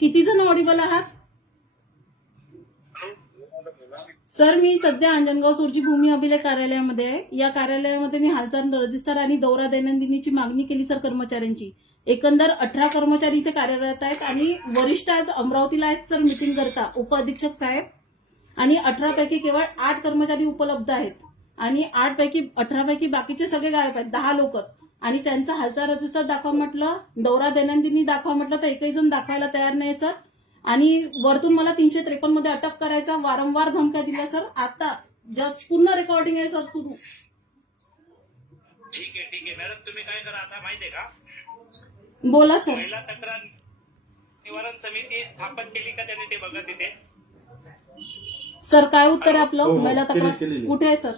किती जण ऑडिबल आहात? सर मी सध्या अंजनगाव सुरजी भूमी अभिलेख कार्यालयामध्ये आहे. या कार्यालयामध्ये मी हालचाल रजिस्टर आणि दौरा दैनंदिनीची मागणी केली सर कर्मचाऱ्यांची. एकंदर अठरा कर्मचारी इथे कार्यरत आहेत आणि वरिष्ठ आज अमरावतीला आहेत सर मिटिंग करता उपअधीक्षक साहेब. आणि अठरा पैकी केवळ आठ कर्मचारी उपलब्ध आहेत. आणि आठ पैकी अठरा पैकी बाकीचे सगळे गायब आहेत दहा लोक. आणि त्यांचा हालचाल रजिस्टर दाखवा म्हटलं दौरा दैनंदिनी दाखवा म्हटलं तर एकही जण दाखवायला तयार नाही सर. आणि वरतून मला तीनशे त्रेपन्नमध्ये अटक करायचा वारंवार धमक्या दिल्या सर. आता जस्ट पूर्ण रेकॉर्डिंग आहे सर सुरू. ठीक आहे ठीक आहे. मॅडम तुम्ही काय करा आता माहितीये का? बोला सर. महिला तक्रार निवारण समिती स्थापन केली का त्यांनी ते बघा तिथे? सर काय उत्तर आहे आपलं? हो, हो, महिला केली- तक्रार. कुठे आहे सर?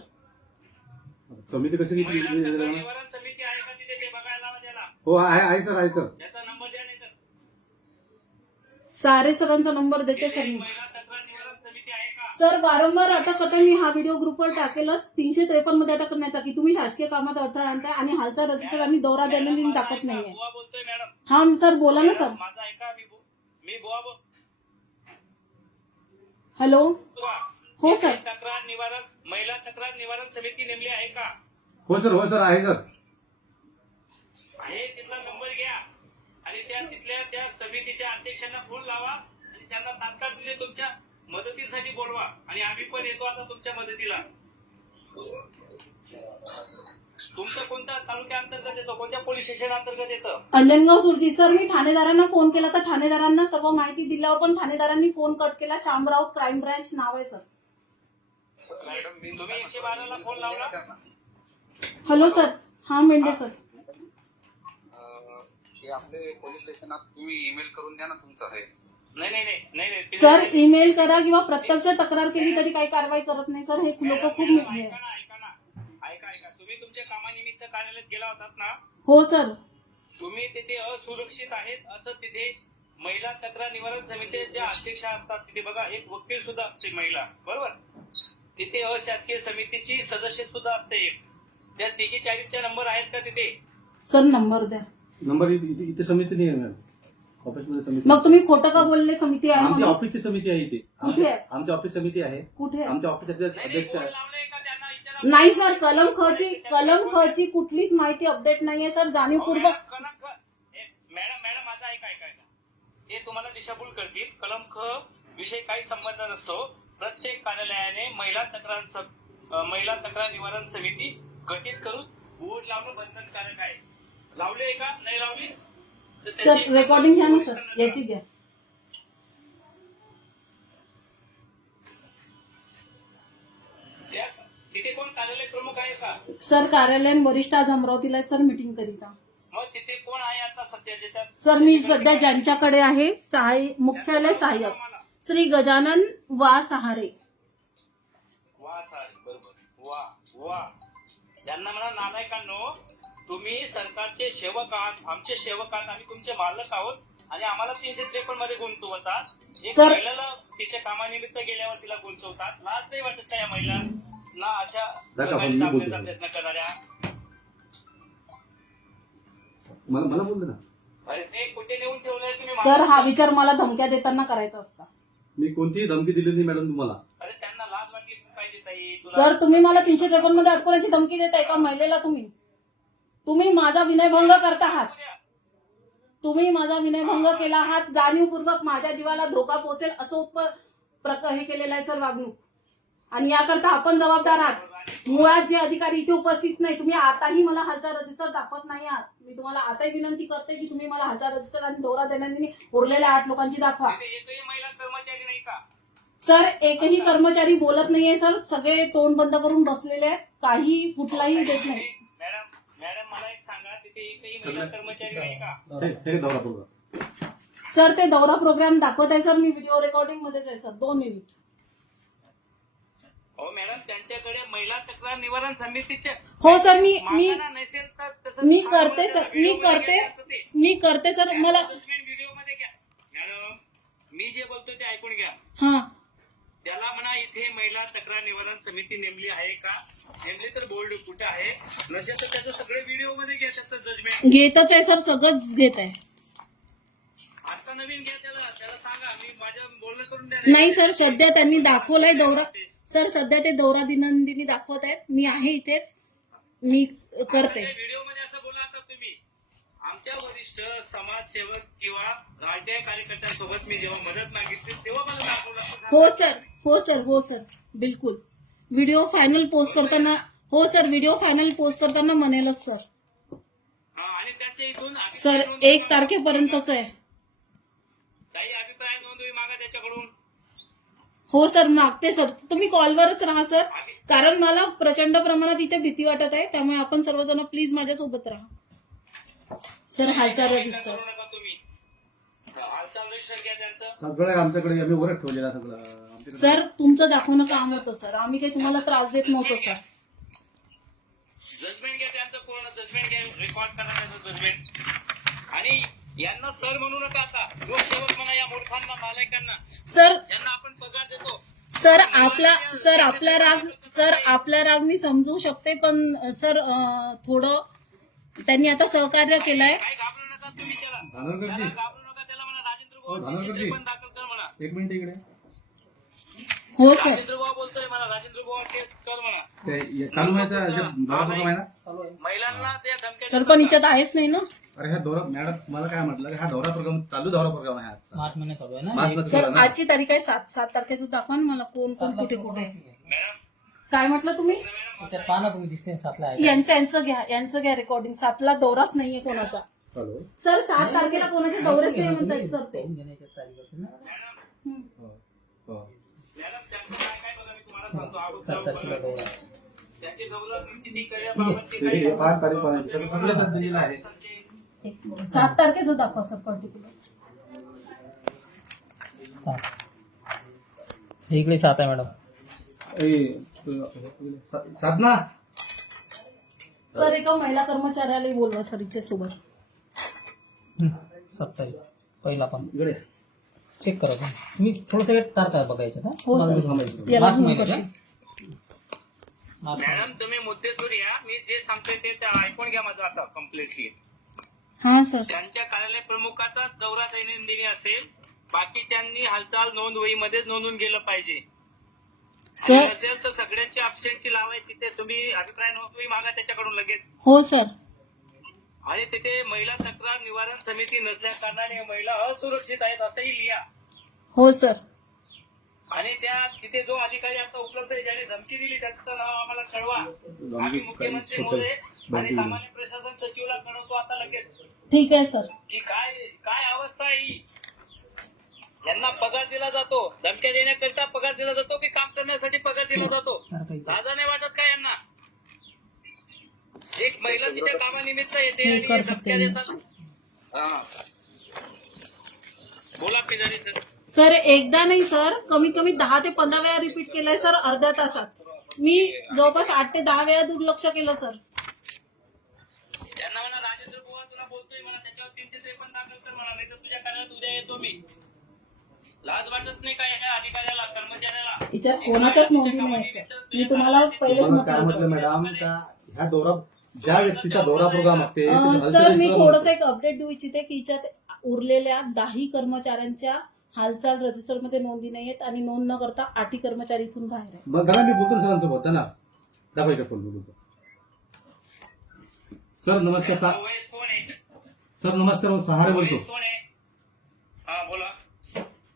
समिती कशी महिला निवारण समिती आहे का तिथे ते बघायला लावा त्याला हो आहे आहे सर आहे सर. त्याचा नंबर द्या नाही तर. सारे सरांचा नंबर देते सर मी. महिला तक्रार निवारण समिती आहे का? सर वारंवार अटक करता मी हा व्हिडिओ ग्रुपवर टाकेलच. तीनशे त्रेपन्नमध्ये अटक करण्याचा की तुम्ही शासकीय कामात अडथळा आणताय आणि हालचाल रजिस्टर आणि दौरा दैनंदिन दाखवत नाहीये. बुवा बोलतोय मॅडम. हा सर बोला ना सर. माझा ऐका मी बो- मी बुवा बोल हॅलो. हो, सर. तक्रार निवारण महिला तक्रार निवारण समिती नेमली आहे का? हो सर हो सर आहे सर. आहे तिथला नंबर घ्या. आणि त्या तिथल्या त्या समितीच्या अध्यक्षांना फोन लावा आणि त्यांना तात्काळ तिथे तुमच्या मदतीसाठी बोलवा. आणि आम्ही पण येतो आता तुमच्या मदतीला. तुमचं कोणत्या तालुक्या अंतर्गत येतं? कोणत्या पोलीस स्टेशन अंतर्गत येतं? अंजनगाव सुरजी सर मी ठाणेदारांना फोन केला तर ठाणेदारांना सर्व माहिती दिल्यावर पण ठाणेदारांनी फोन कट केला. शामराव क्राईम ब्रँच नाव आहे सर. तुम्ही एकशे बाराला फोन लावला. हॅलो सर हा मेंढे सर हे आपले पोलीस स्टेशनात तुम्ही ईमेल करून द्या ना तुमचं हे. नाही नाही नाही नाही नाही. सर ईमेल करा किंवा प्रत्यक्ष तक्रार केली तरी काही कारवाई करत नाही सर हे लोक खूप मॅडम, हे ऐका आहे. ना ऐका ना. ऐका ऐका. तुम्ही तुमच्या कामानिमित्त कार्यालयात गेला होतात ना? हो सर. तुम्ही तिथे असुरक्षित आहेत असं तिथे महिला तक्रार निवारण समितीच्या अध्यक्ष असतात तिथे बघा एक वकील सुद्धा असते महिला. बरोबर? तिथे अशासकीय समितीची सदस्य सुद्धा असते. एक त्या तिघी चाळीसच्या नंबर आहेत का तिथे? सर नंबर द्या. नंबर इथे समिती नाही आहे मॅम ऑफिसमध्ये समिती मग तुम्ही खोटं का बोलले? समिती आहे आमची म्हणून? ऑफिसची समिती आहे इथे. कुठे आहे? आमची ऑफिस समिती आहे. कुठे आहे? आमच्या ऑफिसचे नाही, अध्यक्ष आहे. नाही सर कलम ख ची कलम ख ची कुठलीच माहिती अपडेट नाहीये सर जाणीवपूर्वक मॅडम, कलम ख ए, मॅडम मॅडम माझा ऐका ऐका ऐका. ते तुम्हाला दिशाभूल करतील. कलम ख विषय काही संबंध नसतो. प्रत्येक कार्यालयाने महिला तक्रार अ, महिला तक्रार निवारण समिती गठीत करून बोर्ड लावणं बंधनकारक आहे. लावले का? नाही लावली? तर सर रेकॉर्डिंग घ्या ना सर. याची घ्या. तिथे कोण कार्यालय प्रमुख आहे का? सर कार्यालयीन वरिष्ठ आज अमरावतीला आहेत सर मिटिंग करिता मग तिथे कोण आहे आता सध्या सर मी सध्या ज्यांच्याकडे आहे सहाय्य मुख्यालय सहाय्यक. श्री गजानन वा सहारे. वा साहेब बरोबर. वा वा. यांना म्हणा नालायकांनो तुम्ही सरकारचे सेवक आहात आमचे सेवक आहात आम्ही तुमचे मालक आहोत आणि आम्हाला तीनशे त्रेपन्नमध्ये गुंतवतात. एक महिलेला तिच्या कामानिमित्त गेल्यावर तिला गुंतवतात. लाज नाही वाटत का या महिला? ना अशा. प्रयत्न करणाऱ्या. मला मला बोलतो ना. अरे ते कुठे नेऊन ठेवलंय तुम्ही सर? हा विचार मला धमक्या देताना करायचा असता. मी कोणतीही धमकी दिली नाही मॅडम तुम्हाला. अरे त्यांना लाज वाटली पाहिजे ताई. तुला- सर तुम्ही मला तीनशे त्रेपन्नमध्ये अडकवण्याची धमकी देताय का? महिलेला तुम्ही. तुम्ही माझा विनयभंग करता आहात तुम्ही माझा विनयभंग केला आहात जाणीवपूर्वक माझ्या जीवाला धोका पोहोचेल असं प्रक हे केलेलं आहे सर वागणूक. आणि याकरता आपण जबाबदार आहात. मुळात जे अधिकारी इथे उपस्थित नाही तुम्ही आताही मला हजार रजिस्टर दाखवत नाही आहात. मी तुम्हाला आताही विनंती करते की तुम्ही मला हजार रजिस्टर आणि दौरा देण्याने उरलेल्या आठ लोकांची दाखवा. सर एकही कर्मचारी बोलत नाहीये सर. सगळे तोंड बंद करून बसलेले आहेत. काही कुठलाही देत नाही. मॅडम मला एक सांगा तिथे एकही महिला कर्मचारी नाही का? दौरा प्रोग्राम सर ते दौरा प्रोग्राम दाखवत आहे सर. मी व्हिडिओ रेकॉर्डिंग मध्येच आहे सर. दोन मिनिट हो मॅडम त्यांच्याकडे महिला तक्रार निवारण समितीचे हो सर मी मी मागणं नसेल तर तसं मी करते सर. मी करते. मी करते सर. मला व्हिडिओमध्ये घ्या. मॅडम मी जे बोलतो ते ऐकून घ्या. हा. त्याला म्हणा इथे महिला तक्रार निवारण समिती नेमली आहे का? नेमली तर बोर्ड कुठे आहे? नसेल तर त्याचं सगळं व्हिडिओमध्ये घ्या त्याचं जजमेंट घेतच आहे सर सगळंच घेत आहे. आता नवीन घ्या त्याला त्याला सांगा. मी माझ्या बोलणं करून द्या. नाही सर सध्या त्यांनी दाखवलाय दौरा. सर सध्या ते दौरा दिनंदिनी दाखवत आहेत. मी आहे इथेच. मी करते. व्हिडिओमध्ये असं आमच्या वरिष्ठ समाजसेवक किंवा राजकीय कार्यकर्त्यांसोबत मी जेव्हा मदत मागितली तेव्हा मला दाखवलं हो सर हो सर हो सर बिलकुल. व्हिडिओ फायनल पोस्ट करताना हो सर व्हिडिओ फायनल पोस्ट करताना म्हणेलच सर. हा, आणि त्याच्या इथून सर एक तारखेपर्यंतच आहे. काही अभिप्राय नोंदवी मागा त्याच्याकडून. हो सर मागते सर. तुम्ही कॉलवरच राहा सर. कारण मला प्रचंड प्रमाणात इथे भीती वाटत आहे त्यामुळे आपण सर्वजण प्लीज माझ्यासोबत राहा. सर हालचाल रजिस्टर सगळं आमच्याकडे आम्ही वरच ठेवलेलं सगळं. आमच्याकडे सर तुमचं दाखवणं काम होतं सर. आम्ही काही तुम्हाला त्रास देत नव्हतो सर. जजमेंट घ्या त्यांचं पूर्ण जजमेंट घ्या. रेकॉर्ड करा त्याचं जजमेंट आणि यांना सर म्हणू नका आता लोकसेवक म्हणा या मूर्खांना नालायकांना सर यांना आपण पगार देतो. सर आपला सर आपला राग सर आपला राग मी समजू शकते पण सर अं, थोडं त्यांनी आता सहकार्य केलंय. काय घाबरू नका तुम्ही त्याला धानोरकरजी त्याला घाबरू नका त्याला म्हणा राजेंद्र हो, धानोरकरजी. एक मिनिट इकडे. हो सर. राजेंद्र बुवा बोलतोय मला राजेंद्र बुवा केस कर म्हणा. ते हे चालू आहे का? जे दौरा प्रोग्राम आहे ना महिलांना त्या धमक्या सर पण हिच्यात आहेच नाही ना? अरे ह्या दौरा मॅडम मला काय म्हटलं? हा दौरा प्रोग्राम चालू दौरा प्रोग्राम आहे आजचा. मार्च महिन्यात चालू आहे ना? मार्च मध्ये सर चालू आहे ना? आजची तारीख आहे सात सात तारखेचं दाखवा ना मला कोण कोण कुठे कुठे आहे. मॅडम काय म्हटलं तुम्ही? त्याच्यात पाहा ना तुम्ही दिसते सातला आहे. यांचं यांचं घ्या यांचं घ्या रेकॉर्डिंग सातला दौराच नाहीये कोणाचा. हॅलो. सर सात तारखेला कोणाचे दौरेच नाही म्हणतायत सर ते. पाहून घेण्याच्या तारीख असेल ना. हम्म. हो. हो. मॅडम त्यांचं काय काय बघा मी तुम्हाला सांगतो आरोप सात तारखेला दौरा आहे. आहे तारखेचं दाखवा सर पर्टिक्युलर सात. हे इकडे सात आहे मॅडम. ए, साधना. सर एका महिला कर्मचाऱ्याला बोलवा सर इथे सोबत हं, सात तारीख पहिला पण. इकडे. चेक करा तुम्ही. थोडस तारखा बघायच्या का? हो मला सर मॅडम तुम्ही मुद्देसूर या. मी जे सांगतोय ते ऐकून घ्या माझं आता कम्प्लिटली हा सर. त्यांच्या कार्यालय प्रमुखाचा दौरा दैनंदिनी असेल. बाकीच्यांनी हालचाल नोंद वहीमध्येच नोंदून गेलं पाहिजे. सर तर सगळ्यांची लावायची तिथे. तुम्ही अभिप्राय नोंदवही मागा त्याच्याकडून लगेच. हो सर आणि तिथे महिला तक्रार निवारण समिती नसल्या कारणाने महिला असुरक्षित आहेत असंही लिहा. हो सर आणि त्या तिथे जो अधिकारी आता उपलब्ध आहे ज्याने धमकी दिली त्याचं नाव आम्हाला कळवा. आम्ही मुख्यमंत्री महोदय आणि सामान्य प्रशासन सचिवला कळवतो आता लगेच. ठीक आहे सर की काय काय अवस्था आहे ही? यांना पगार दिला जातो. धमक्या देण्याकरिता पगार दिला जातो की काम करण्यासाठी पगार दिला जातो? तारखा इथे. लाजा नाही वाटत का यांना? एक महिला तिच्या कामानिमित्त येते हे आणि धमक्या देतात. हा. बोला पिजारी सर. सर एकदा नाही सर कमीत कमी दहा ते पंधरा वेळा रिपीट केलंय सर अर्ध्या तासात. मी जवळपास आठ ते दहा वेळा दुर्लक्ष केलं सर. त्यांना म्हणा राजेंद्र बुवा तुला बोलतोय मला त्याच्यावर तीनशे त्रेपन्न दाखल कर म्हणा नाही तर तुझ्या कार्यालयात उद्या येतो मी. लाज वाटत नाही काय या अधिकाऱ्याला कर्मचाऱ्याला? तिच्यात कोणाच्याच नोंदी नाही आहेत, सर मी तुम्हाला पहिलेच तुम्हाला काय म्हटलं म्हटलं मॅडम का ह्या दौरा ज्या व्यक्तीचा दौरा प्रोग्राम अं, त्याची सर मी थोडस एक अपडेट देऊ इच्छिते की हिच्यात उरलेल्या दाही कर्मचाऱ्यांच्या हालचाल रजिस्टरमध्ये नोंदी नाही आहेत आणि नोंद न करता आठी कर्मचारी इथून बाहेर आहे मग मी बोलतो ना सरांसोबत त्यांना दाखवा इकडे फोन बोलतो सर नमस्कार सा वयस कोण आहे? सर नमस्कार सहारे बोलतो. कोण आहे? हा बोला.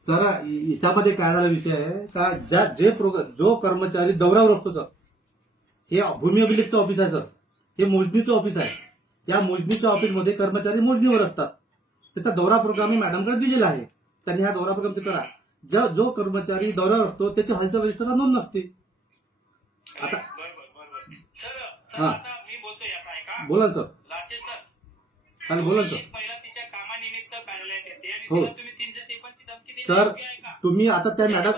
सर याच्यामध्ये काय झाला विषय आहे का ज्या जे प्रोग्राम जो कर्मचारी दौऱ्यावर असतो सर हे भूमी अभिलेखचं ऑफिस आहे सर. हे मोजणीचं ऑफिस आहे. या मोजणीच्या ऑफिसमध्ये कर्मचारी मोजणीवर असतात. त्याचा दौरा प्रोग्राम मी मॅडमकडे दिलेला आहे. त्यांनी हा दौरा प्रोग्राम करा. जो जो कर्मचारी दौऱ्यावर असतो त्याची हालचाल रजिस्टरला नोंद नसते. आता हा. बोला सर. चालेल बोला सर. हो. तिला तुम्ही तीनशे त्रेपन्नची धमकी दिली सर? तुम्ही आता त्या मॅडम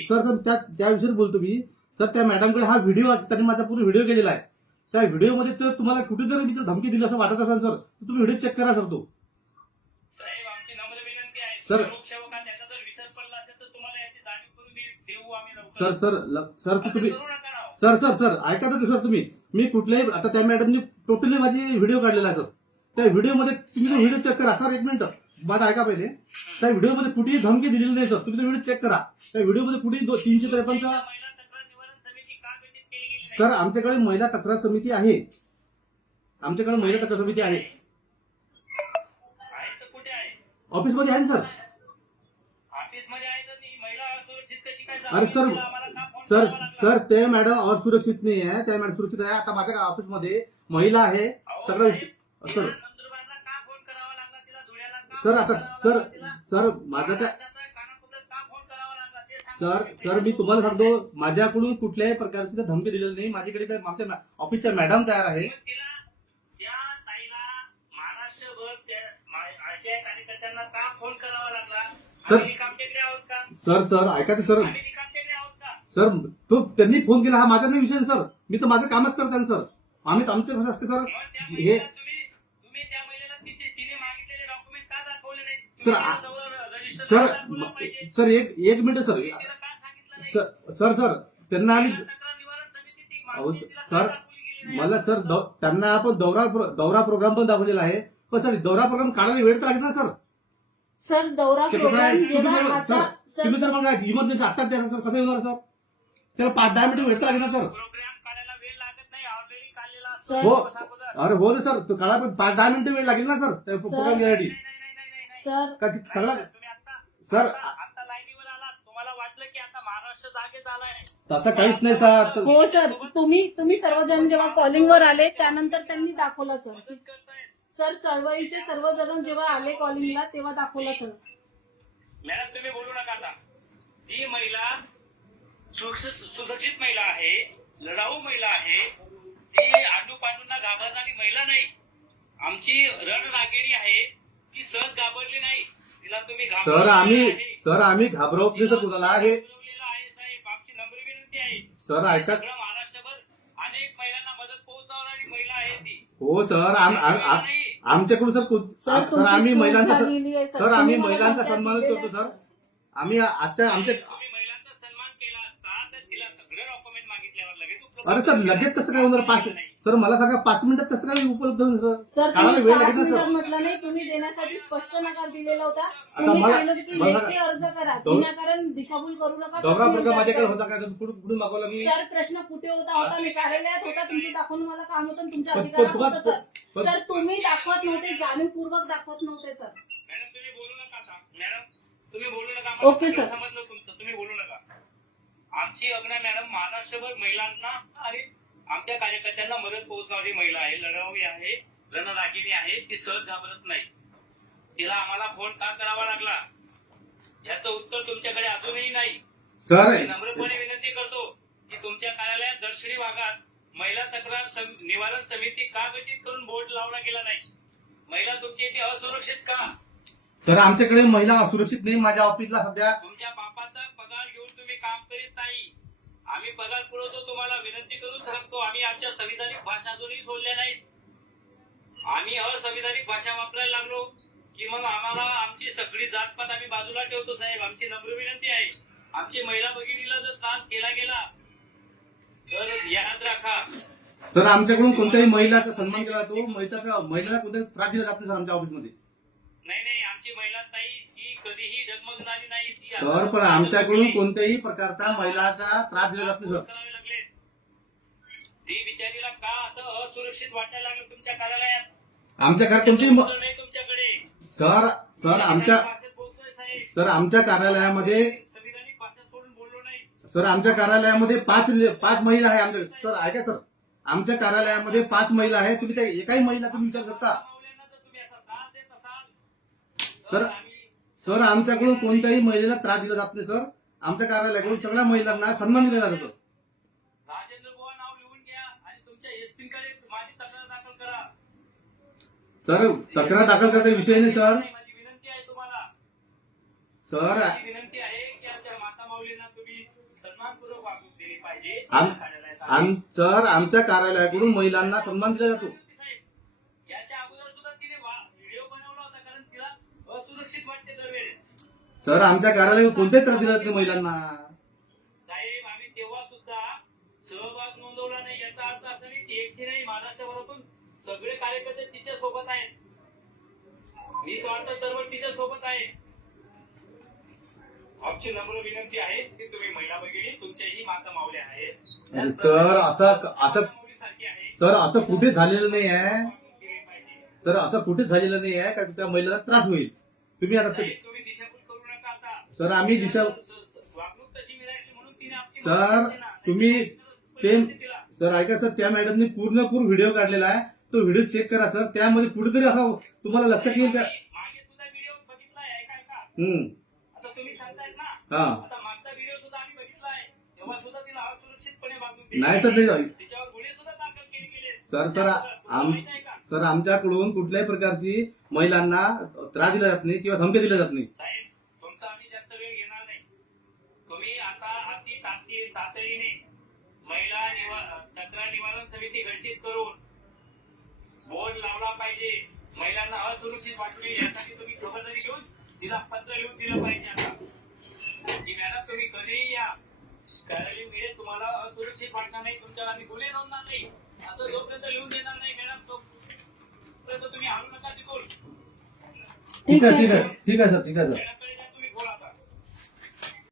सर सर त्या त्या विषयी बोलतो मी सर त्या मॅडमकडे हा व्हिडिओ त्यांनी माझा पूर्ण व्हिडिओ केलेला आहे त्या व्हिडिओमध्ये तर तुम्हाला कुठेतरी तिथे धमकी दिली असं वाटत असेल सर तुम्ही व्हिडिओ चेक करा सर तो सर. जर सर सर सर तुम्ही. सर सर सर ऐका तर सर तुम्ही मी कुठल्याही आता त्या मॅडमनी टोटली माझी व्हिडिओ काढलेला आहे सर त्या व्हिडिओमध्ये तुम्ही व्हिडिओ चेक करा सर एक मिनिट माझा ऐका पहिले? त्या व्हिडिओमध्ये कुठेही धमकी दिलेली नाही सर तुम्ही व्हिडिओ चेक करा. त्या व्हिडिओमध्ये कुठेही तीनशे त्रेपन्नचा सर आमच्याकडे महिला तक्रार समिती आहे. आमच्याकडे महिला तक्रार समिती आहे. ऑफिसमध्ये आहे ना सर? अरे सर सर? सर ते मॅडम असुरक्षित नाही आहे त्या मॅडम सुरक्षित आहे. आता माझ्या ऑफिसमध्ये महिला आहे. सगळं सर तिला नंदुरबारला का फोन करावा लागला तिला धुळ्याला का सर आता सर सर माझा काय सर सर मी तुम्हाला सांगतो माझ्याकडून कुठल्याही प्रकारची धमकी दिलेली नाही. माझ्याकडे तर आमच्या ऑफिसच्या मॅडम तयार आहे. सर सर सर ऐका ते सर. सर तो त्यांनी फोन केला हा माझा नाही विषय सर. मी तर माझं कामच करताय सर. आम्ही तर आमचे कसं असते सर? हे महिलेला तुम्ही तुम्ही त्या महिलेला तिचे तिने मागितलेले डॉक्युमेंट का दाखवले नाही सर, सर. सर एक एक मिनिट सर? सर सर त्यांना आम्ही सर? मला सर त्यांना आपण दौरा दौरा प्रोग्राम पण दाखवलेला आहे पण सर दौरा प्रोग्राम काढायला वेळ तर ना सर सर दौरा प्रोग्राम आता सर तुम्ही जर मग इमर्जन्सी आत्ताच द्या सर कसं येणार सर त्याला पाच दहा मिनिटं वेळ तर लागेल ना सर. हो. अरे हो ना सर तो काढा पण पाच दहा मिनिटं वेळ लागेल ना सर त्या प्रोग्राम घ्यायसाठी सर. का ती सगळा तुम्ही आता सर आता लाईनीवर आलात. तुम्हाला वाटलं की आता महाराष्ट्र जागेत आलाय. तसं काहीच नाही सर. हो सर. तुम्ही तुम्ही सर्वजण जेव्हा कॉलिंगवर आले त्यानंतर त्यांनी दाखवला सर. मदत करतायत सर चळवळीचे सर्वजण जेव्हा आले कॉलिंगला तेव्हा दाखवला सर. मॅडम तुम्ही बोलू नका आता. ती महिला सुरक्षित सुरक्षित महिला आहे लढाऊ महिला आहे. ती आंडू पांडूंना घाबरणारी महिला नाही. आमची रणरागिणी आहे. ती सहज घाबरली नाही. तिला तुम्ही सर आम्ही. सर आम्ही घाबरवत नाही सर कुणाला हे घाबरवलेलं आहे साहेब. आमची नम्र विनंती आहे. सर ऐका सगळं महाराष्ट्रभर अनेक महिलांना मदत पोहोचवणारी महिला आहे ती. हो सर आम- आम- आम- आमच्याकडून सर सर सर तुमची आम्ही चूक महिलांचा सर झालेली आहे, सर. सर आम्ही तुम्ही महिलांचा सन्मानच करतो सर. आम्ही आजच्या आमच्या तुम्ही महिलांचा सन्मान केला असता तर तिला सगळे डॉक्युमेंट मागितल्यावर लगेच उपलब्ध अरे सर लगेच कसं काय होणार? पाच नाही. सर मला सांगा पाच मिनिटात कसं काय उपलब्ध होईल सर? सर तुम्ही वेळ लागेल ना मिनिटात सर? म्हटलं नाही तुम्ही देण्यासाठी स्पष्ट नकार दिलेला होता. तुम्ही मला- सांगितलं की मला- लेखी अर्ज करा. दौ- विनाकारण दिशाभूल करू नका दौरा सर, प्रोग्राम माझ्याकडे होता काय? तर कुठून कुठून मागवला मी? सर प्रश्न कुठे होता? होता मी कार्यालयात होता. तुमचं दाखवून मला काम होतं आणि तुमच्या पण- अधिकारात होतं सर. पण- सर तुम्ही दाखवत नव्हते जाणीवपूर्वक दाखवत नव्हते सर. मॅडम तुम्ही बोलू नका आता. मॅडम तुम्ही बोलू नका. सगळं सर. समजलं तुमचं. तुम्ही बोलू नका. आमची अग्ना मॅडम महाराष्ट्रभर महिलांना आणि आमच्या कार्यकर्त्यांना मदत पोहोचणारी महिला आहे लढावी आहे रणरागिणी आहे ती सहज घाबरत नाही. तिला आम्हाला फोन का करावा लागला? याचं उत्तर तुमच्याकडे अजूनही नाही. नम्रपणे विनंती करतो की तुमच्या कार्यालयात दर्शनी भागात महिला तक्रार सम- निवारण समिती का गठीत करून बोर्ड लावला गेला नाही? महिला तुमची इथे असुरक्षित का? सर आमच्याकडे महिला असुरक्षित नाही माझ्या ऑफिसला सध्या तुमच्या बापाचा पगार घेऊन तुम्ही काम करीत नाही. आम्ही पगार पुरवतो तुम्हाला विनंती करून सांगतो. आम्ही आमच्या संविधानिक भाषा अजूनही सोडल्या नाहीत. आम्ही असंविधानिक भाषा वापरायला लागलो की मग आम्हाला आमची सगळी जातपात आम्ही बाजूला ठेवतो साहेब. आमची नम्र विनंती आहे. आमची महिला भगिनीला जर त्रास केला गेला तर याद राखा. सर आमच्याकडून कोणत्याही महिलाचा सन्मान केला जातो. महिलाचा महिलाला कोणताही त्रास दिला जात नाही सर आमच्या ऑफिसमध्ये नाही नाही. आमची महिला ताई कधीही डगमगणारी नाही ती सर पण आमच्याकडून कोणत्याही प्रकारचा महिलाचा त्रास दिला जात नाही सर. करावे लागले? ती बिचारीला का असं असुरक्षित वाटायला लागलं तुमच्या कार्यालयात? आमच्या घर कोणतीही म- उत्तर नाही तुमच्याकडे. सर सर आमच्या भाषेत बोलतोय साहेब. सर आमच्या कार्यालयामध्ये संविधानिक भाषा सोडून बोललो नाही. सर आमच्या कार्यालयामध्ये पाच ले- पाच महिला आहे आमच्या सर ऐका सर. आमच्या कार्यालयामध्ये पाच महिला आहे. तुम्ही त्या एकाही महिला तुम्ही विचारू शकता. मावल्यांना तर तुम्ही असा त्रास देत असाल. सर आम्ही सर आमच्याकडून कोणत्याही महिलेला त्रास दिला जात नाही सर. आमच्या कार्यालयाकडून सगळ्या महिलांना सन्मान दिला जातो राजेंद्र बुवा नाव लिहून घ्या आणि तुमच्या कडे माझी तक्रार दाखल करा. सर तक्रार दाखल करण्याचा विषय नाही सर. माझी विनंती आहे तुम्हाला. सर माझी विनंती आहे की आमच्या माता माऊलींना तुम्ही सन्मानपूर्वक वागणूक दिली पाहिजे. आम- कार्यालयात. आम सर आमच्या कार्यालयाकडून महिलांना सन्मान दिला जातो याच्या अगोदर सुद्धा तिने व्हिडिओ बनवला होता कारण तिला असुरक्षित वाटते दरवेळेस सर आमच्या कार्यालयात कोणताही त्रास दिला नाही महिलांना? साहेब आम्ही तेव्हा सुद्धा सहभाग नोंदवला नाही. याचा अर्थ असं नाही की एकटी नाही महाराष्ट्रभरातून सगळे कार्यकर्ते तिच्या सोबत आहेत. निस्वार्थ सर्व तिच्या सोबत आहे. आमची नम्र विनंती आहे की तुम्ही महिला भगिनी तुमच्याही माता मावल्या आहेत. सर असं असं आहे. सर असं कुठे झालेलं नाही आहे. सर असं कुठेच झालेलं नाही आहे का त्या महिलेला त्रास होईल? तुम्ही आता ते- साहेब, तुम्ही दिशाभूल करू नका आता सर आम्ही दिशा सर. तुम्ही ते-. सर ऐका सर त्या मॅडमने पूर्ण पूर्ण व्हिडिओ काढलेला आहे. तो व्हिडिओ चेक करा सर. त्यामध्ये कुठेतरी असा तुम्हाला लक्षात येईल का? हम्म. हा. नाही सर नाही सर सर आम? सर आमच्याकडून कुठल्याही प्रकारची महिलांना त्रास दिला जात नाही किंवा धमकी दिल्या जात नाही साहेब तुमचा आम्ही जास्त वेळ घेणार नाही तुम्ही आता अति ताती तातडीने महिला निवा- तक्रार निवारण समिती गठीत करून बोर्ड लावला पाहिजे. महिलांना असुरक्षित वाटले यासाठी तुम्ही खबरदारी घेऊन तिला पत्र लिहून दिलं पाहिजे आता. की मॅडम तुम्ही कधीही या. कार्यालयीन वेळेत तुम्हाला असुरक्षित वाटणार नाही तुमच्यावर आम्ही गुन्हे नोंदणार नाही. असं जोपर्यंत लिहून देणार नाही मॅडम तोपर्यंत तुम्ही आणू नका तिथून ठीक आहे ठीक आहे ठीक आहे. सर. ठीक आहे सर.